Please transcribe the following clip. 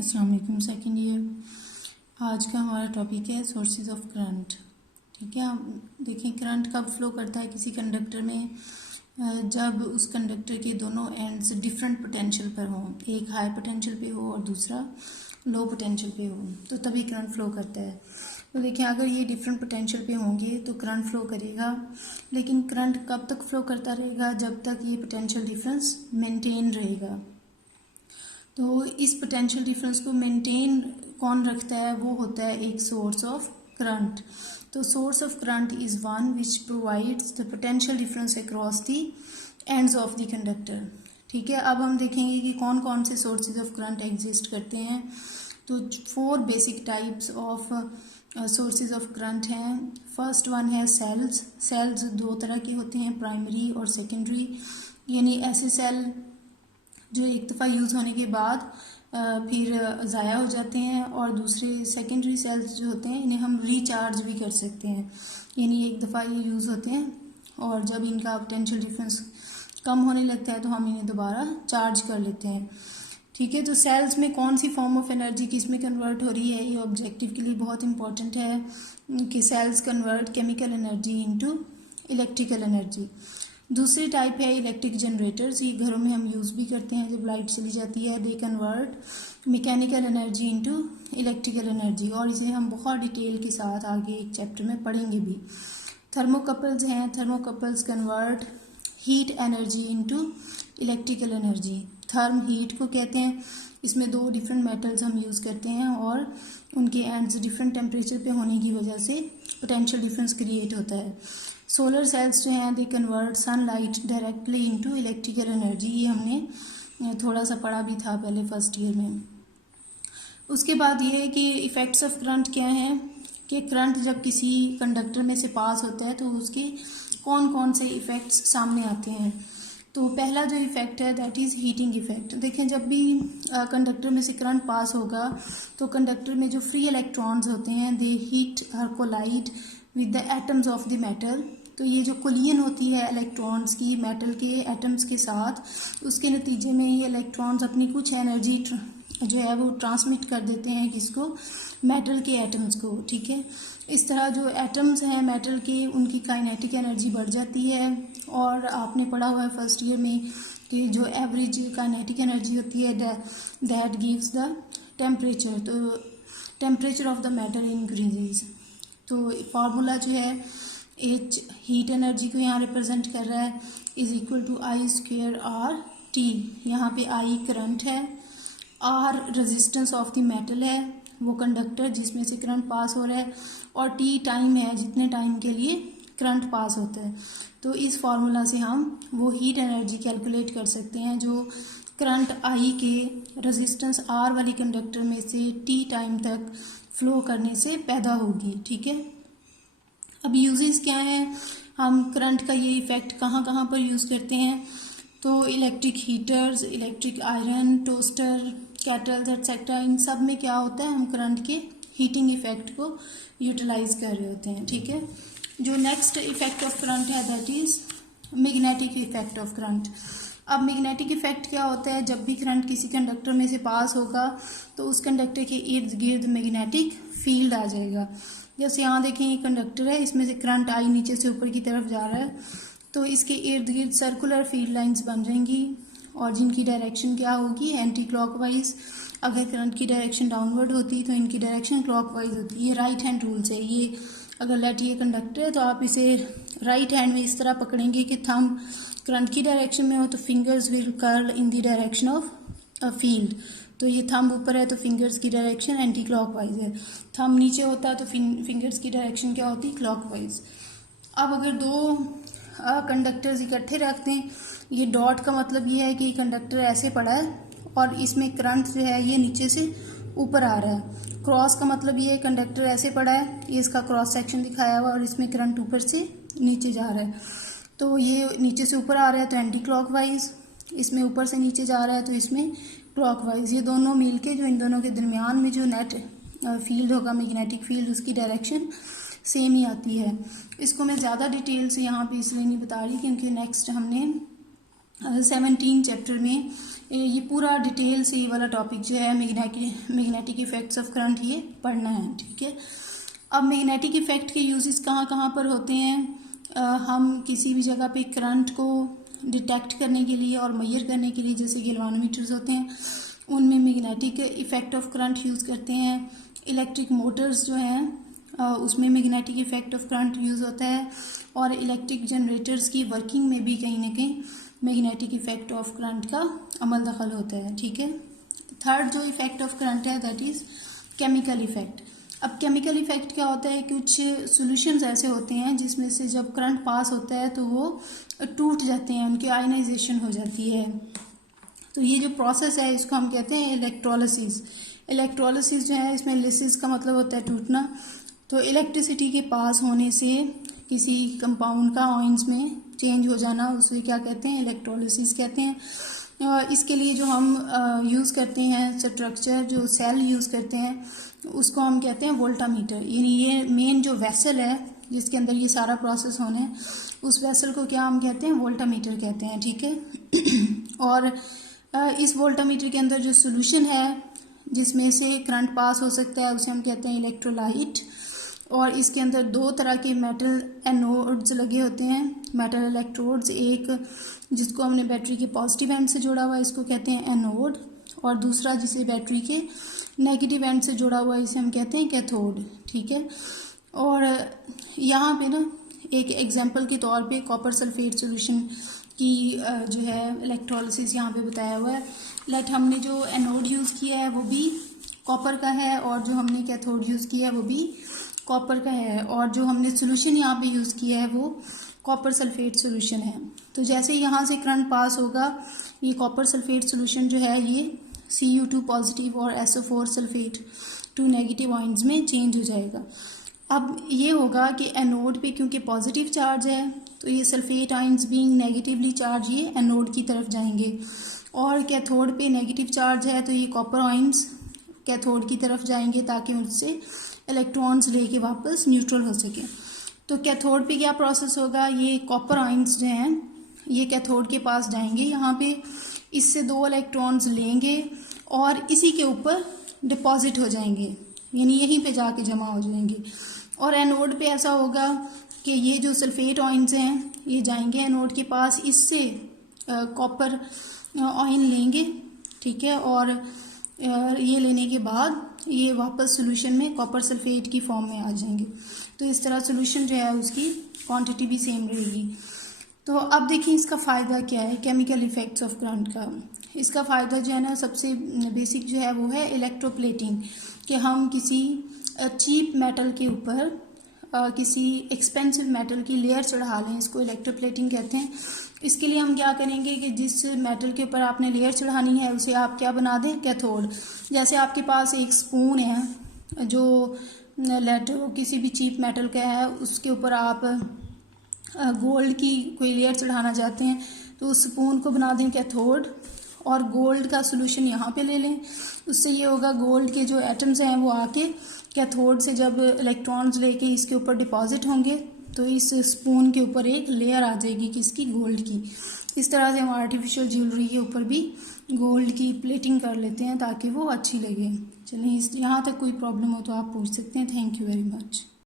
अस्सलाम वालेकुम second year. आज का हमारा टॉपिक है सोर्सेज ऑफ करंट। ठीक है, हम देखें करंट कब फ्लो करता है किसी कंडक्टर में। जब उस कंडक्टर के दोनों एंड्स डिफरेंट पोटेंशियल पर हों, एक हाई पोटेंशियल पे हो और दूसरा लो पोटेंशियल पे हो, तो तभी करंट फ्लो करता है। तो देखें अगर ये डिफरेंट पोटेंशियल पे होंगे तो करंट फ्लो करेगा, लेकिन करंट कब तक फ्लो करता रहेगा? जब तक ये पोटेंशियल डिफरेंस मेंटेन रहेगा। तो इस पोटेंशियल डिफरेंस को मेंटेन कौन रखता है? वो होता है एक सोर्स ऑफ करंट। तो source of current is one which provides the potential difference across the ends of the conductor. ठीक है, अब हम देखेंगे कि कौन कौन से सोर्सेज ऑफ करंट एग्जिस्ट करते हैं। तो 4 basic types of sources of current हैं। फर्स्ट वन है सेल्स। सेल्स 2 तरह के होते हैं, प्राइमरी और सेकेंडरी। यानी ऐसे सेल जो एक दफ़ा यूज़ होने के बाद फिर ज़ाया हो जाते हैं, और दूसरे सेकेंडरी सेल्स जो होते हैं इन्हें हम रिचार्ज भी कर सकते हैं। यानी एक दफ़ा ये यूज़ होते हैं और जब इनका पोटेंशियल डिफरेंस कम होने लगता है तो हम इन्हें दोबारा चार्ज कर लेते हैं। ठीक है, तो सेल्स में कौन सी फॉर्म ऑफ एनर्जी किस में कन्वर्ट हो रही है, ये ऑब्जेक्टिव के लिए बहुत इंपॉर्टेंट है कि cells convert chemical energy into electrical energy. दूसरी टाइप है इलेक्ट्रिक जनरेटर्स। ये घरों में हम यूज़ भी करते हैं जब लाइट चली जाती है। They convert mechanical energy into electrical energy, और इसे हम बहुत डिटेल के साथ आगे एक चैप्टर में पढ़ेंगे भी। थर्मोकपल्स हैं। Thermocouples convert heat energy into electrical energy. Therm heat को कहते हैं। इसमें 2 डिफरेंट मेटल्स हम यूज़ करते हैं और उनके एंड्स डिफरेंट टेम्परेचर पे होने की वजह से पोटेंशियल डिफरेंस क्रिएट होता है। सोलर सेल्स जो हैं they convert sunlight directly into electrical energy. ये हमने थोड़ा सा पढ़ा भी था पहले फर्स्ट ईयर में। उसके बाद ये है कि इफ़ेक्ट्स ऑफ करंट क्या हैं, कि करंट जब किसी कंडक्टर में से पास होता है तो उसके कौन कौन से इफ़ेक्ट्स सामने आते हैं। तो पहला जो इफ़ेक्ट है दैट इज़ हीटिंग इफ़ेक्ट। देखें जब भी कंडक्टर में से करंट पास होगा तो कंडक्टर में जो फ्री इलेक्ट्रॉन्स होते हैं दे हीट और collide with the atoms of the metal. तो ये जो कोलिजन होती है इलेक्ट्रॉन्स की मेटल के एटम्स के साथ, उसके नतीजे में ये इलेक्ट्रॉन्स अपनी कुछ एनर्जी जो है वो ट्रांसमिट कर देते हैं किसको? मेटल के एटम्स को। ठीक है, इस तरह जो एटम्स हैं मेटल के उनकी काइनेटिक एनर्जी बढ़ जाती है। और आपने पढ़ा हुआ है फर्स्ट ईयर में कि जो एवरेज काइनेटिक एनर्जी होती है दैट गिव्स द टेम्परेचर। तो temperature of the metal increases. तो फार्मूला जो है H हीट एनर्जी को यहाँ रिप्रेजेंट कर रहा है, इज इक्वल टू I²R/T। यहाँ पे I करंट है, R resistance of the metal है, वो कंडक्टर जिसमें से करंट पास हो रहा है, और T टाइम है जितने टाइम के लिए करंट पास होता है। तो इस फार्मूला से हम वो हीट एनर्जी कैलकुलेट कर सकते हैं जो करंट I के रेजिस्टेंस R वाली कंडक्टर में से T टाइम तक फ्लो करने से पैदा होगी। ठीक है, अब यूजेस क्या हैं, हम करंट का ये इफ़ेक्ट कहाँ कहाँ पर यूज़ करते हैं। तो electric heaters, electric iron, toaster, kettles etcetera, इन सब में क्या होता है, हम करंट के हीटिंग इफ़ेक्ट को यूटिलाइज कर रहे होते हैं। ठीक है, जो नेक्स्ट इफ़ेक्ट ऑफ करंट है that is magnetic effect of current. अब मैग्नेटिक इफ़ेक्ट क्या होता है, जब भी करंट किसी कंडक्टर में से पास होगा तो उस कंडक्टर के इर्द गिर्द मैग्नेटिक फील्ड आ जाएगा। जैसे यहाँ देखें ये कंडक्टर है, इसमें से करंट आई नीचे से ऊपर की तरफ जा रहा है, तो इसके इर्द गिर्द सर्कुलर फील्ड लाइंस बन जाएंगी और जिनकी डायरेक्शन क्या होगी, एंटी क्लॉकवाइज। अगर करंट की डायरेक्शन डाउनवर्ड होती तो इनकी डायरेक्शन क्लॉकवाइज होती। ये राइट हैंड रूल से, ये अगर लेट ये कंडक्टर है तो आप इसे राइट हैंड में इस तरह पकड़ेंगे कि थंब करंट की डायरेक्शन में हो तो fingers will curl in the direction of a field. तो ये थंब ऊपर है तो फिंगर्स की डायरेक्शन एंटी क्लॉकवाइज है, थंब नीचे होता है तो फिंगर्स की डायरेक्शन क्या होती है, क्लॉकवाइज। अब अगर 2 कंडक्टर्स इकट्ठे रखते हैं, ये डॉट का मतलब ये है कि कंडक्टर ऐसे पड़ा है और इसमें करंट जो है ये नीचे से ऊपर आ रहा है। क्रॉस का मतलब ये है कंडक्टर ऐसे पड़ा है, ये इसका क्रॉस सेक्शन दिखाया हुआ और इसमें करंट ऊपर से नीचे जा रहा है। तो ये नीचे से ऊपर आ रहा है तो एंटी क्लॉकवाइज, इसमें ऊपर से नीचे जा रहा है तो इसमें क्लॉकवाइज। ये दोनों मिलके जो इन दोनों के दरमियान में जो नेट फील्ड होगा मैग्नेटिक फील्ड, उसकी डायरेक्शन सेम ही आती है। इसको मैं ज़्यादा डिटेल से यहाँ पे इसलिए नहीं बता रही क्योंकि नेक्स्ट हमने 17 चैप्टर में ये पूरा डिटेल से ये वाला टॉपिक जो है मैग्नेटिक इफेक्ट्स ऑफ करंट ये पढ़ना है, ठीक है। अब मैग्नेटिक इफेक्ट के यूजेस कहाँ कहाँ पर होते हैं? हम किसी भी जगह पे करंट को डिटेक्ट करने के लिए और मेजर करने के लिए, जैसे गैल्वानोमीटर्स होते हैं उनमें magnetic effect of current use करते हैं। इलेक्ट्रिक मोटर्स जो हैं उसमें magnetic effect of current use होता है, और इलेक्ट्रिक जनरेटर्स की वर्किंग में भी कहीं ना कहीं मैग्नेटिक इफेक्ट ऑफ करंट का अमल दखल होता है, ठीक है। थर्ड जो इफेक्ट ऑफ करंट है दैट इज़ केमिकल इफेक्ट। अब केमिकल इफेक्ट क्या होता है? कुछ सॉल्यूशंस ऐसे होते हैं जिसमें से जब करंट पास होता है तो वो टूट जाते हैं, उनकी आयनाइजेशन हो जाती है। तो ये जो प्रोसेस है इसको हम कहते हैं इलेक्ट्रोलिसिस। इलेक्ट्रोलिसिस जो है, इसमें लिसिस का मतलब होता है टूटना। तो इलेक्ट्रिसिटी के पास होने से किसी कंपाउंड का आयंस में चेंज हो जाना, उसे क्या कहते हैं? इलेक्ट्रोलिसिस कहते हैं। इसके लिए जो हम यूज़ करते हैं स्ट्रक्चर, जो सेल यूज़ करते हैं उसको हम कहते हैं वोल्टामीटर। यानी ये मेन जो वेसल है जिसके अंदर ये सारा प्रोसेस होना है, उस वेसल को क्या हम कहते हैं? वोल्टामीटर कहते हैं, ठीक है। और इस वोल्टामीटर के अंदर जो सोल्यूशन है जिसमें से करंट पास हो सकता है उसे हम कहते हैं इलेक्ट्रोलाइट। और इसके अंदर दो तरह के मेटल एनोड्स लगे होते हैं, मेटल इलेक्ट्रोड्स। एक जिसको हमने बैटरी के पॉजिटिव एंड से जोड़ा हुआ है इसको कहते हैं एनोड, और दूसरा जिसे बैटरी के नेगेटिव एंड से जोड़ा हुआ है इसे हम कहते हैं कैथोड, ठीक है। और यहाँ पे ना एक एग्जांपल के तौर पे कॉपर सल्फेट सॉल्यूशन की जो है इलेक्ट्रोलिसिस यहाँ पे बताया हुआ है। लाइक हमने जो एनोड यूज़ किया है वो भी कॉपर का है, और जो हमने कैथोड यूज़ किया है वो भी कॉपर का है, और जो हमने सॉल्यूशन यहाँ पे यूज़ किया है वो कॉपर सल्फेट सॉल्यूशन है। तो जैसे यहाँ से करंट पास होगा, ये कॉपर सल्फेट सॉल्यूशन जो है ये Cu2 पॉजिटिव और SO4 सल्फेट 2 नेगेटिव आयंस में चेंज हो जाएगा। अब ये होगा कि एनोड पे क्योंकि पॉजिटिव चार्ज है तो ये sulphate ions being negatively charge ये एनोड की तरफ जाएंगे, और कैथोड पे नेगेटिव चार्ज है तो ये कॉपर आयंस कैथोड की तरफ जाएंगे ताकि उससे इलेक्ट्रॉन्स लेके वापस न्यूट्रल हो सके। तो कैथोड पे क्या प्रोसेस होगा? ये कॉपर आयंस जो हैं ये कैथोड के पास जाएंगे, यहाँ पे इससे 2 इलेक्ट्रॉन्स लेंगे और इसी के ऊपर डिपॉजिट हो जाएंगे, यानी यहीं पे जाके जमा हो जाएंगे। और एनोड पे ऐसा होगा कि ये जो सल्फेट आयंस हैं ये जाएंगे एनोड के पास, इससे कॉपर आयन लेंगे, ठीक है। और ये लेने के बाद ये वापस सॉल्यूशन में कॉपर सल्फेट की फॉर्म में आ जाएंगे। तो इस तरह सॉल्यूशन जो है उसकी क्वांटिटी भी सेम रहेगी। तो अब देखिए इसका फ़ायदा क्या है केमिकल इफ़ेक्ट्स ऑफ करंट का। इसका फ़ायदा जो है ना सबसे बेसिक जो है वो है इलेक्ट्रोप्लेटिंग, कि हम किसी चीप मेटल के ऊपर किसी एक्सपेंसिव मेटल की लेयर चढ़ा लें, इसको इलेक्ट्रोप्लेटिंग कहते हैं। इसके लिए हम क्या करेंगे कि जिस मेटल के ऊपर आपने लेयर चढ़ानी है उसे आप क्या बना दें? कैथोड। जैसे आपके पास एक स्पून है जो लेड किसी भी चीप मेटल का है, उसके ऊपर आप गोल्ड की कोई लेयर चढ़ाना चाहते हैं तो उस स्पून को बना दें कैथोड, और गोल्ड का सॉल्यूशन यहाँ पे ले लें। उससे ये होगा गोल्ड के जो एटम्स हैं वो आके कैथोड से जब इलेक्ट्रॉन्स लेके इसके ऊपर डिपॉजिट होंगे तो इस स्पून के ऊपर एक लेयर आ जाएगी किसकी? गोल्ड की। इस तरह से हम आर्टिफिशियल ज्वेलरी के ऊपर भी गोल्ड की प्लेटिंग कर लेते हैं ताकि वो अच्छी लगे। चलिए यहाँ तक कोई प्रॉब्लम हो तो आप पूछ सकते हैं। Thank you very much.